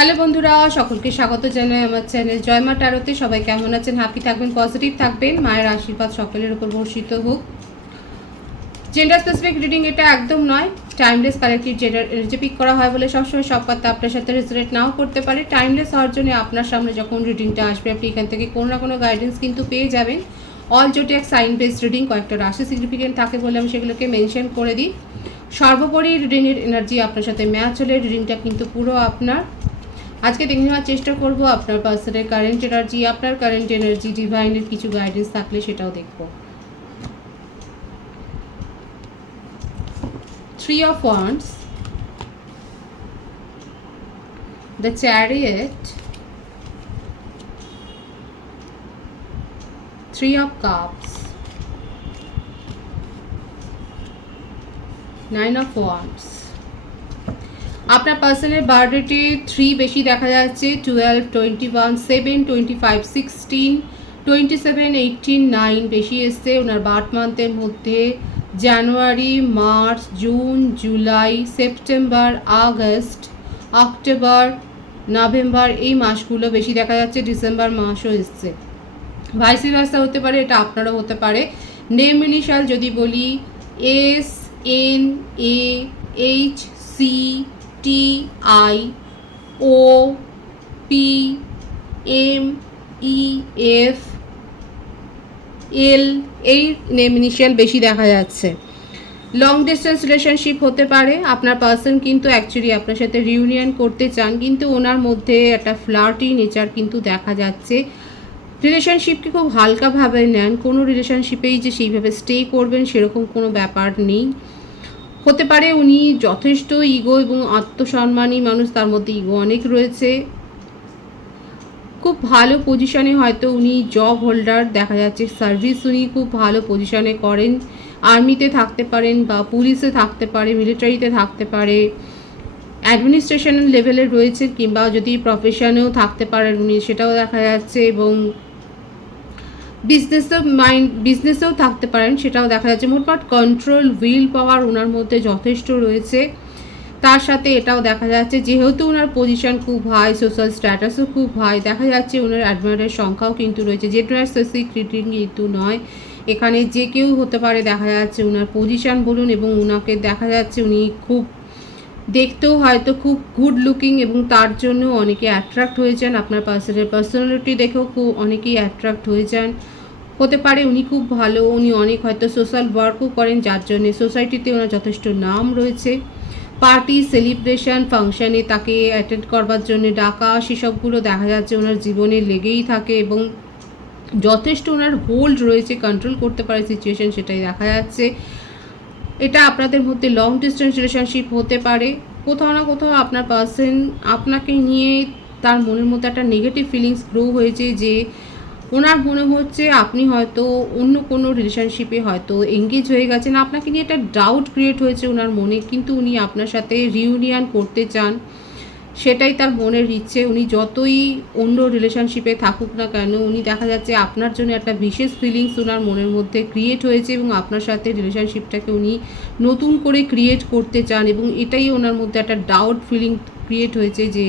Hello বন্ধুরা, সকলকে স্বাগত জানাই আমার চ্যানেল জয় মা ট্যারোতে। সবাই কেমন আছেন? হ্যাপি থাকবেন, পজিটিভ থাকবেন, মায়ের আশীর্বাদ সকলের উপর বর্ষিত হোক। জেন্ডার স্পেসিফিক রিডিং এটা একদম নয়, timeless collective gender energy pick করা হয় বলে সবসময় সব কথা আপনার সাথে রেজোনেট নাও করতে পারে। টাইমলেস হওয়ার জন্য আপনার সামনে যখন রিডিংটা আসবে আপনি এখান থেকে কোনো না কোনো গাইডেন্স কিন্তু পেয়ে যাবেন। অল জোটিয়াক সাইন বেসড রিডিং, কয়েকটা রাশি সিগনিফিকেন্ট থাকে বলে আমি সেগুলোকে মেনশন করে দিই। সর্বোপরি রিডিংয়ের এনার্জি আপনার সাথে ম্যাচ হলে রিডিংটা কিন্তু পুরো আপনার। আজকে দেখে নেওয়ার চেষ্টা করব আপনার পার্সনের কারেন্ট এনার্জি, আপনার কারেন্ট এনার্জি, ডিভাইনের কিছু গাইডেন্স থাকলে সেটাও দেখব। 3 of Wands, the Chariot, 3 of Cups, 9 of Wands। আপনার পার্সনের বার্থডেতে 3 বেশি দেখা যাচ্ছে, 12, 21, 7, 25, 16, 27, 18, 9 বেশি এসছে। ওনার বার্থ মান্থের মধ্যে January, March, June, July, September, August, October, November এই মাসগুলো বেশি দেখা যাচ্ছে। ডিসেম্বর মাসও এসছে। ভাইসি ভার্সা হতে পারে, এটা আপনারও হতে পারে। নেম ইনিশিয়াল যদি বলি S, N, A, H, C, T, I, O, P, M, E, F, L, এই নেম ইনিশিয়াল বেশি দেখা যাচ্ছে। লং ডিস্টেন্স রিলেশনশিপ হতে পারে। আপনার পার্সন কিন্তু অ্যাকচুয়ালি আপনার সাথে রিউনিয়ন করতে চান, কিন্তু ওনার মধ্যে একটা ফ্লার্টি নেচার কিন্তু দেখা যাচ্ছে। রিলেশনশিপকে খুব হালকাভাবে নেন, কোনো রিলেশনশিপেই যে সেইভাবে স্টে করবেন সেরকম কোনো ব্যাপার নেই। হতে পারে উনি যথেষ্ট ইগো এবং আত্মসম্মানী মানুষ, তার মধ্যে ইগো অনেক রয়েছে। খুব ভালো পজিশনে হয়তো উনি জব হোল্ডার দেখা যাচ্ছে, সার্ভিস উনি খুব ভালো পজিশনে করেন। আর্মিতে থাকতে পারেন বা পুলিশে থাকতে পারে, মিলিটারিতে থাকতে পারে, অ্যাডমিনিস্ট্রেশন লেভেলে রয়েছে, কিংবা যদি প্রফেশনেও থাকতে পারেন উনি সেটাও দেখা যাচ্ছে। এবং বিজনেসেও থাকতে পারেন সেটাও দেখা যাচ্ছে। মোটমাট কন্ট্রোল, উইল পাওয়ার ওনার মধ্যে যথেষ্ট রয়েছে। তার সাথে এটাও দেখা যাচ্ছে যেহেতু ওনার পজিশন খুব হাই, সোশ্যাল স্ট্যাটাসও খুব হাই, দেখা যাচ্ছে ওনার অ্যাডমায়ারের সংখ্যাও কিন্তু রয়েছে। জেন্ডার স্পেসিফিক রিডিং কিন্তু নয়, এখানে যে কেউ হতে পারে। দেখা যাচ্ছে ওনার পজিশন বলুন, এবং ওনাকে দেখা যাচ্ছে উনি খুব দেখতেও হয়তো খুব গুড লুকিং, এবং তার জন্য অনেকে অ্যাট্রাক্ট হয়ে যান। আপনার পার্সোনালিটি দেখেও খুব অনেকেই অ্যাট্রাক্ট হয়ে যান। হতে পারে উনি খুব ভালো, উনি অনেক হয়তো সোশ্যাল ওয়ার্কও করেন, যার জন্যে সোসাইটিতে ওনার যথেষ্ট নাম রয়েছে। পার্টি, সেলিব্রেশন, ফাংশানে তাকে অ্যাটেন্ড করবার জন্য ডাকা, সেসবগুলো দেখা যাচ্ছে ওনার জীবনে লেগেই থাকে, এবং যথেষ্ট ওনার হোল্ড রয়েছে, কন্ট্রোল করতে পারে সিচুয়েশন, সেটাই দেখা যাচ্ছে। এটা আপনাদের মধ্যে লং ডিস্টেন্স রিলেশনশিপ হতে পারে। কোথাও না কোথাও আপনার পার্সন আপনাকে নিয়ে তার মনের মধ্যে একটা নেগেটিভ ফিলিংস গ্রো হয়েছে, যে ওনার মনে হচ্ছে আপনি হয়তো অন্য কোনো রিলেশনশিপে হয়তো এঙ্গেজ হয়ে গেছেন। আপনাকে নিয়ে একটা ডাউট ক্রিয়েট হয়েছে ওনার মনে, কিন্তু উনি আপনার সাথে রিউনিয়ন করতে চান, সেটাই তার মনের ইচ্ছে। উনি যতই অন্য রিলেশনশিপে থাকুক না কেন, উনি দেখা যাচ্ছে আপনার জন্য একটা বিশেষ ফিলিংস ওনার মনের মধ্যে ক্রিয়েট হয়েছে, এবং আপনার সাথে রিলেশনশিপটাকে উনি নতুন করে ক্রিয়েট করতে চান। এবং এটাই ওনার মধ্যে একটা ডাউট ফিলিং ক্রিয়েট হয়েছে, যে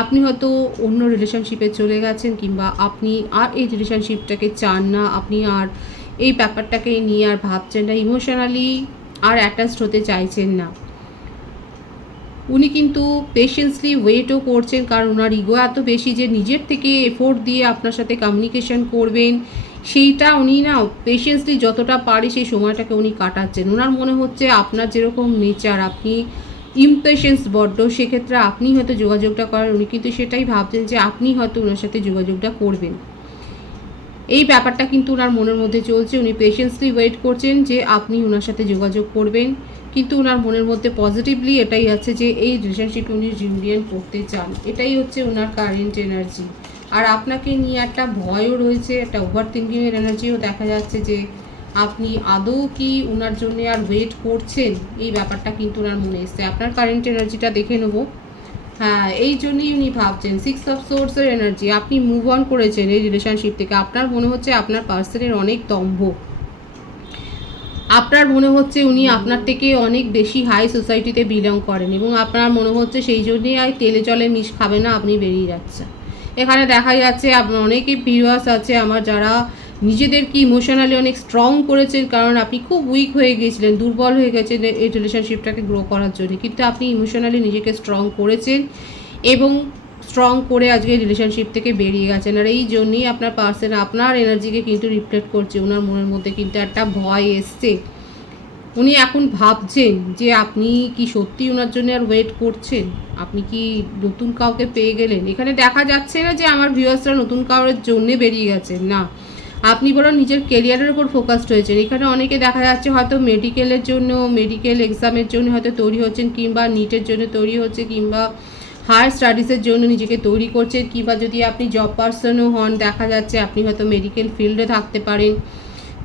আপনি হয়তো অন্য রিলেশনশিপে চলে গেছেন, কিংবা আপনি আর এই রিলেশনশিপটাকে চান না, আপনি আর এই ব্যাপারটাকে নিয়ে আর ভাবছেন না, ইমোশনালি আর অ্যাটাচড হতে চাইছেন না। উনি কিন্তু পেশেন্সলি ওয়েটও করছেন, কারণ ওনার ইগো এত বেশি যে নিজের থেকে এফোর্ট দিয়ে আপনার সাথে কমিউনিকেশন করবেন, সেইটা উনি না পেশেন্সলি যতটা পারে সেই সময়টাকে উনি কাটাচ্ছেন। ওনার মনে হচ্ছে আপনার যেরকম নেচার, আপনি ইমপেশেন্স বড্ড, সেক্ষেত্রে আপনি হয়তো যোগাযোগটা করেন, উনি কিন্তু সেটাই ভাবছেন যে আপনি হয়তো ওনার সাথে যোগাযোগটা করবেন। এই ব্যাপারটা কিন্তু ওনার মনের মধ্যে চলছে। উনি পেশেন্সলি ওয়েট করছেন যে আপনি ওনার সাথে যোগাযোগ করবেন, কিন্তু ওনার মনের মধ্যে পজিটিভলি এটাই আছে যে এই রিলেশনশিপে উনি রিউনিয়ন করতে চান। এটাই হচ্ছে ওনার কারেন্ট এনার্জি। আর আপনাকে নিয়ে একটা ভয়ও রয়েছে, একটা ওভার থিঙ্কিংয়ের এনার্জিও দেখা যাচ্ছে, যে আপনি আদৌ কি ওনার জন্য আর ওয়েট করছেন, এই ব্যাপারটা কিন্তু ওনার মনে এসছে। আপনার কারেন্ট এনার্জিটা দেখে নেবো। হ্যাঁ, এই জন্যই উনি ভাবছেন 6 অফ সোর্সের এনার্জি। আপনি মুভ অন করেছেন এই রিলেশনশিপ থেকে। আপনার মনে হচ্ছে আপনার পার্সনের অনেক দম্ভ, আপনার মনে হচ্ছে উনি আপনার থেকে অনেক বেশি হাই সোসাইটিতে বিলং করেন এবং আপনার মনে হচ্ছে সেই জন্যই আর তেলে জলে মিশ খাবে না, আপনি বেরিয়ে যাচ্ছেন। এখানে দেখা যাচ্ছে আপনার অনেকেই ভিউয়ার্স আছে আমার যারা নিজেদেরকে ইমোশনালি অনেক স্ট্রং করেছেন, কারণ আপনি খুব উইক হয়ে গিয়েছিলেন, দুর্বল হয়ে গেছেন এই রিলেশনশিপটাকে গ্রো করার জন্য, কিন্তু আপনি ইমোশনালি নিজেকে স্ট্রং করেছেন এবং স্ট্রং করে আজকে রিলেশনশিপ থেকে বেরিয়ে গেছেন। আর এই জন্যই আপনার পার্সন আপনার এনার্জিকে কিন্তু রিফ্লেক্ট করছে। ওনার মনের মধ্যে কিন্তু একটা ভয় এসছে, উনি এখন ভাবছেন যে আপনি কি সত্যি ওনার জন্য আর ওয়েট করছেন, আপনি কি নতুন কাউকে পেয়ে গেলেন। এখানে দেখা যাচ্ছে না যে আমার ভিউয়ার্সরা নতুন কাউরের জন্যে বেরিয়ে গেছেন, না, আপনি বরং নিজের কেরিয়ারের উপর ফোকাসড হয়েছেন। এখানে অনেকে দেখা যাচ্ছে হয়তো মেডিকেলের জন্য, মেডিকেল এক্সামের জন্য হয়তো তৈরি হচ্ছেন, কিংবা নিটের জন্য তৈরি হচ্ছে, কিংবা হায়ার স্টাডিজের জন্য নিজেকে তৈরি করছেন, কিংবা যদি আপনি জব পার্সনও হন দেখা যাচ্ছে আপনি হয়তো মেডিকেল ফিল্ডে থাকতে পারেন।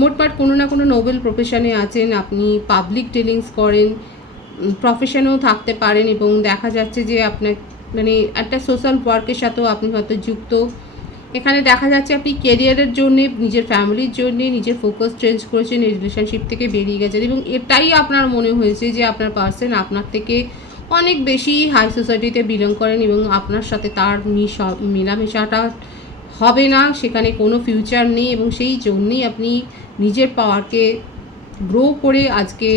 মোটমাট কোনো না কোনো নোবেল প্রফেশনে আছেন, আপনি পাবলিক ডিলিংস করেন, প্রফেশনেও থাকতে পারেন এবং দেখা যাচ্ছে যে আপনার মানে একটা সোশ্যাল ওয়ার্কের সাথেও আপনি হয়তো যুক্ত। এখানে দেখা যাচ্ছে আপনি কেরিয়ারের জন্যে, নিজের ফ্যামিলির জন্যে নিজের ফোকাস চেঞ্জ করেছেন, এই রিলেশনশিপ থেকে বেরিয়ে গেছেন এবং এটাই আপনার মনে হয়েছে যে আপনার পার্সন আপনার থেকে অনেক বেশি হাই সোসাইটিতে বিলং করেন এবং আপনার সাথে তার মেলামেশাটা হবে না, সেখানে কোনো ফিউচার নেই এবং সেই জন্যেই আপনি নিজের পাওয়ারকে গ্রো করে আজকে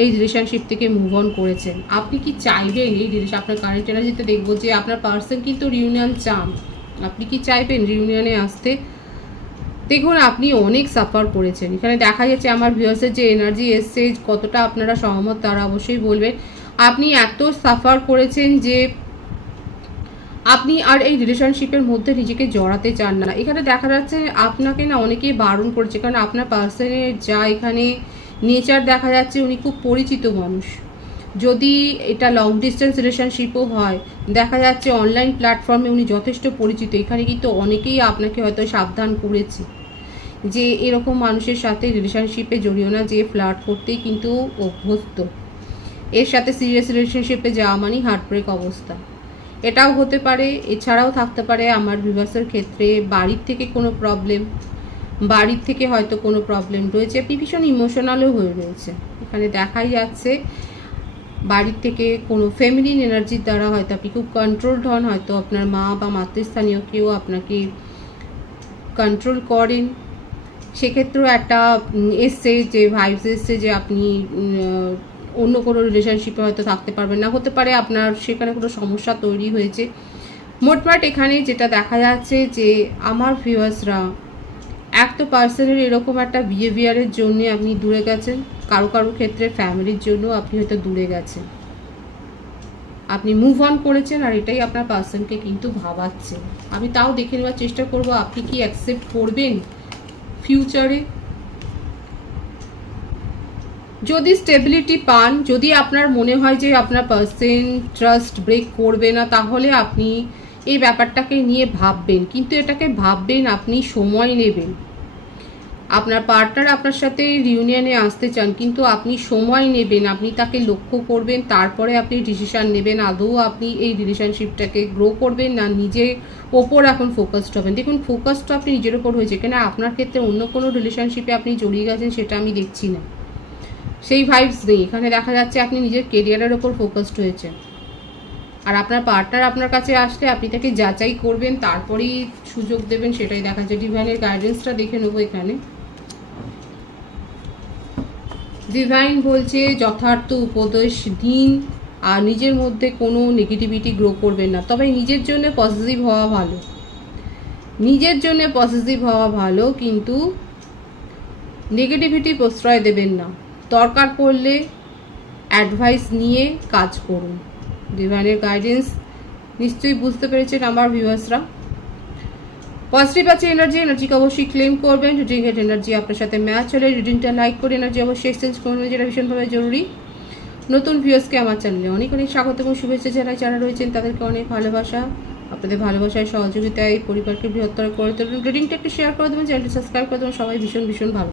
এই রিলেশনশিপ থেকে মুভ অন করেছেন। আপনি কি চাইবেন এই রিলেশন, আপনার কারেন্ট এনার্জিতে দেখবো যে আপনার পার্সন কিন্তু রিউনিয়ন চান, আপনি কি চাইবেন রিউনিয়নে আসতে। দেখুন আপনি অনেক সাফার করেছেন, এখানে দেখা যাচ্ছে আমার ভিউয়ার্সের যে এনার্জি এসছে কতটা আপনারা সহমত তারা অবশ্যই বলবেন। আপনি এত সাফার করেছেন যে আপনি আর এই রিলেশনশিপের মধ্যে নিজেকে জড়াতে চান না। এখানে দেখা যাচ্ছে আপনাকে না অনেকেই বারণ করেছে, কারণ আপনার পার্সনের যা এখানে নেচার দেখা যাচ্ছে উনি খুব পরিচিত মানুষ। যদি এটা লং ডিস্টেন্স রিলেশনশিপও হয় দেখা যাচ্ছে অনলাইন প্ল্যাটফর্মে উনি যথেষ্ট পরিচিত। এখানে কিন্তু অনেকেই আপনাকে হয়তো সাবধান করেছে যে এরকম মানুষের সাথে রিলেশনশিপে জড়িও না, যে ফ্লার্ট করতেই কিন্তু অভ্যস্ত, এর সাথে সিরিয়াস রিলেশনশিপে যাওয়া মানে হার্টব্রেক অবস্থা। এটাও হতে পারে, এছাড়াও থাকতে পারে আমার ভিউয়ার্সের ক্ষেত্রে বাড়ির থেকে কোনো প্রবলেম, বাড়ির থেকে হয়তো কোনো প্রবলেম রয়েছে, আপনি ভীষণ ইমোশনালও হয়ে রয়েছে। এখানে দেখাই যাচ্ছে বাড়ির থেকে কোনো ফেমিনিন এনার্জির দ্বারা হয়তো আপনি খুব কন্ট্রোলড হন, হয়তো আপনার মা বা মাতৃস্থানীয় কেউ আপনাকে কন্ট্রোল করেন। সেক্ষেত্রেও একটা এসছে যে ভাইবস এসছে যে আপনি অন্য কোনো রিলেশনশিপে হয়তো থাকতে পারবেন না, হতে পারে আপনার সেখানে কোনো সমস্যা তৈরি হয়েছে। মোটমাট এখানে যেটা দেখা যাচ্ছে যে আমার ভিউয়ার্সরা এক তো পার্সনের এরকম একটা বিহেভিয়ারের জন্য আপনি দূরে গেছেন, কারো কারো ক্ষেত্রে ফ্যামিলির জন্য আপনি হয়তো দূরে গেছেন, আপনি মুভ অন করেছেন আর এটাই আপনার পার্সনকে কিন্তু ভাবাচ্ছে। আমি তাও দেখে নেওয়ার চেষ্টা করব আপনি কি অ্যাকসেপ্ট করবেন ফিউচারে। যদি স্টেবিলিটি পান, যদি আপনার মনে হয় যে আপনার পার্সন ট্রাস্ট ব্রেক করবে না, তাহলে আপনি এই ব্যাপারটাকে নিয়ে ভাববেন, কিন্তু এটাকে ভাববেন আপনি সময় নেবেন। আপনার পার্টনার আপনার সাথে রিউনিয়নে আসতে চান, কিন্তু আপনি সময় নেবেন, আপনি তাকে লক্ষ্য করবেন, তারপরে আপনি ডিসিশান নেবেন আদৌ আপনি এই রিলেশনশিপটাকে গ্রো করবেন না নিজের ওপর এখন ফোকাসড হবেন। দেখুন ফোকাসটা আপনি নিজের ওপর হয়েছে, কেন আপনার ক্ষেত্রে অন্য কোনো রিলেশনশিপে আপনি জড়িয়ে গেছেন সেটা আমি দেখছি না, সেই ভাইবস নেই। এখানে দেখা যাচ্ছে আপনি নিজের কেরিয়ারের ওপর ফোকাসড হয়েছে আর আপনার পার্টনার আপনার কাছে আসলে আপনি তাকে যাচাই করবেন, তারপরেই সুযোগ দেবেন, সেটাই দেখা যায়। ডিভাইনের গাইডেন্সটা দেখে নেবো। এখানে ডিভাইন বলছে যথার্থ উপদেশ দিন আর নিজের মধ্যে কোনো নেগেটিভিটি গ্রো করবেন না, তবে নিজের জন্য পজিটিভ হওয়া ভালো, নিজের জন্য পজিটিভ হওয়া ভালো, কিন্তু নেগেটিভিটি প্রশ্রয় দেবেন না, দরকার পড়লে অ্যাডভাইস নিয়ে কাজ করুন। ডিভাইনের গাইডেন্স নিশ্চয়ই বুঝতে পেরেছেন আমার ভিউয়ার্সরা। পজিটিভ আছে এনার্জিকে অবশ্যই ক্লেম করবেন। রিডিংয়ের এনার্জি আপনার সাথে ম্যাচ হলে রিডিংটা লাইক করে এনার্জি অবশ্যই এক্সচেঞ্জ করবেন, যেটা ভীষণভাবে জরুরি। নতুন ভিউয়ার্সকে আমার চ্যানেলে অনেক অনেক স্বাগত এবং শুভেচ্ছা জানাই, যারা রয়েছেন তাদেরকে অনেক ভালোবাসা। আপনাদের ভালোবাসায় সহযোগিতায় পরিবারকে বৃহত্তর করে তুলুন। রিডিংটা একটু শেয়ার করে দেবেন, চ্যানেলটি সাবস্ক্রাইব করে দেবেন, সবাই ভীষণ ভীষণ ভালো।